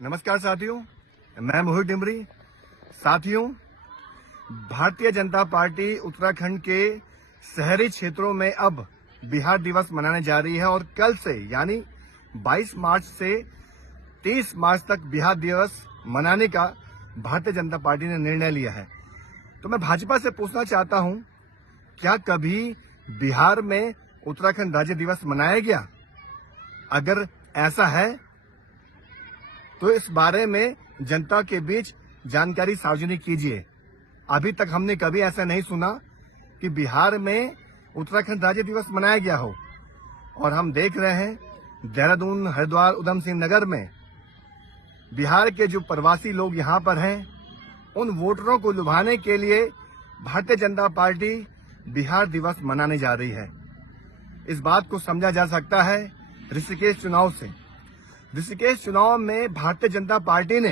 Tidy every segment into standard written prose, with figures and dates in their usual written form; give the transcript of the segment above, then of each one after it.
नमस्कार साथियों, मैं मोहित डिमरी। साथियों, भारतीय जनता पार्टी उत्तराखंड के शहरी क्षेत्रों में अब बिहार दिवस मनाने जा रही है और कल से यानी 22 मार्च से 30 मार्च तक बिहार दिवस मनाने का भारतीय जनता पार्टी ने निर्णय लिया है। तो मैं भाजपा से पूछना चाहता हूं, क्या कभी बिहार में उत्तराखंड राज्य दिवस मनाया गया? अगर ऐसा है तो इस बारे में जनता के बीच जानकारी सार्वजनिक कीजिए। अभी तक हमने कभी ऐसा नहीं सुना कि बिहार में उत्तराखंड राज्य दिवस मनाया गया हो। और हम देख रहे हैं देहरादून, हरिद्वार, उधम सिंह नगर में बिहार के जो प्रवासी लोग यहाँ पर हैं, उन वोटरों को लुभाने के लिए भारतीय जनता पार्टी बिहार दिवस मनाने जा रही है। इस बात को समझा जा सकता है ऋषिकेश चुनाव से। ऋषिकेश चुनाव में भारतीय जनता पार्टी ने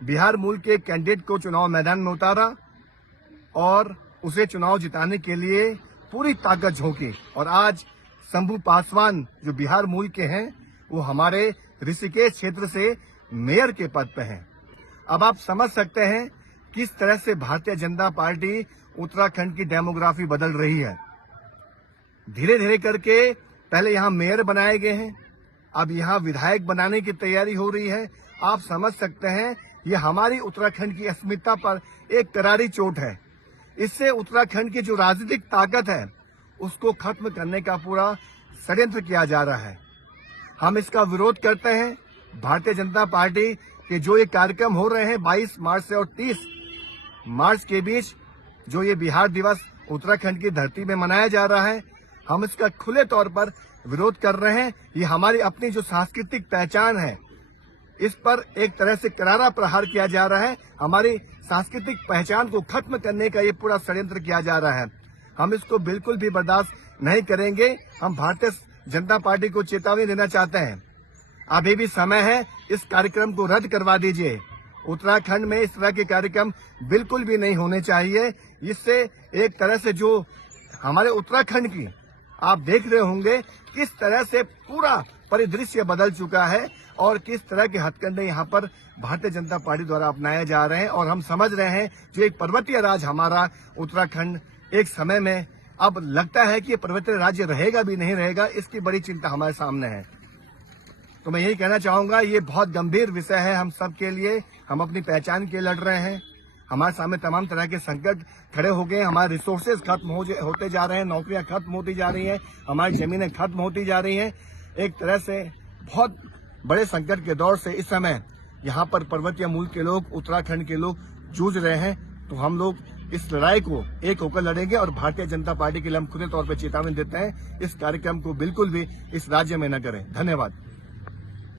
बिहार मूल के कैंडिडेट को चुनाव मैदान में उतारा और उसे चुनाव जिताने के लिए पूरी ताकत झोंकी। और आज शंभू पासवान जो बिहार मूल के हैं, वो हमारे ऋषिकेश क्षेत्र से मेयर के पद पे हैं। अब आप समझ सकते हैं किस तरह से भारतीय जनता पार्टी उत्तराखंड की डेमोग्राफी बदल रही है। धीरे धीरे करके पहले यहाँ मेयर बनाए गए हैं, अब यहाँ विधायक बनाने की तैयारी हो रही है। आप समझ सकते हैं ये हमारी उत्तराखंड की अस्मिता पर एक करारी चोट है। इससे उत्तराखंड की जो राजनीतिक ताकत है उसको खत्म करने का पूरा षड्यंत्र किया जा रहा है। हम इसका विरोध करते हैं। भारतीय जनता पार्टी के जो ये कार्यक्रम हो रहे हैं 22 मार्च से और 30 मार्च के बीच, जो ये बिहार दिवस उत्तराखंड की धरती में मनाया जा रहा है, हम इसका खुले तौर पर विरोध कर रहे हैं। ये हमारी अपनी जो सांस्कृतिक पहचान है, इस पर एक तरह से करारा प्रहार किया जा रहा है। हमारी सांस्कृतिक पहचान को खत्म करने का ये पूरा षड्यंत्र किया जा रहा है। हम इसको बिल्कुल भी बर्दाश्त नहीं करेंगे। हम भारतीय जनता पार्टी को चेतावनी देना चाहते हैं, अभी भी समय है, इस कार्यक्रम को रद्द करवा दीजिए। उत्तराखंड में इस तरह के कार्यक्रम बिल्कुल भी नहीं होने चाहिए। इससे एक तरह से जो हमारे उत्तराखंड की आप देख रहे होंगे किस तरह से पूरा परिदृश्य बदल चुका है और किस तरह के हथकंडे यहाँ पर भारतीय जनता पार्टी द्वारा अपनाए जा रहे हैं। और हम समझ रहे हैं जो एक पर्वतीय राज्य हमारा उत्तराखंड एक समय में अब लगता है कि ये पर्वतीय राज्य रहेगा भी नहीं रहेगा, इसकी बड़ी चिंता हमारे सामने है। तो मैं यही कहना चाहूंगा, ये बहुत गंभीर विषय है हम सब के लिए। हम अपनी पहचान के लिए लड़ रहे हैं। हमारे सामने तमाम तरह के संकट खड़े हो गए। हमारे रिसोर्सेज खत्म होते जा रहे हैं, नौकरियां खत्म होती जा रही हैं, हमारी जमीनें खत्म होती जा रही हैं। एक तरह से बहुत बड़े संकट के दौर से इस समय यहाँ पर पर्वतीय मूल के लोग, उत्तराखंड के लोग जूझ रहे हैं। तो हम लोग इस लड़ाई को एक होकर लड़ेंगे और भारतीय जनता पार्टी के लिए हम खुले तौर पर चेतावनी देते हैं, इस कार्यक्रम को बिल्कुल भी इस राज्य में न करें। धन्यवाद।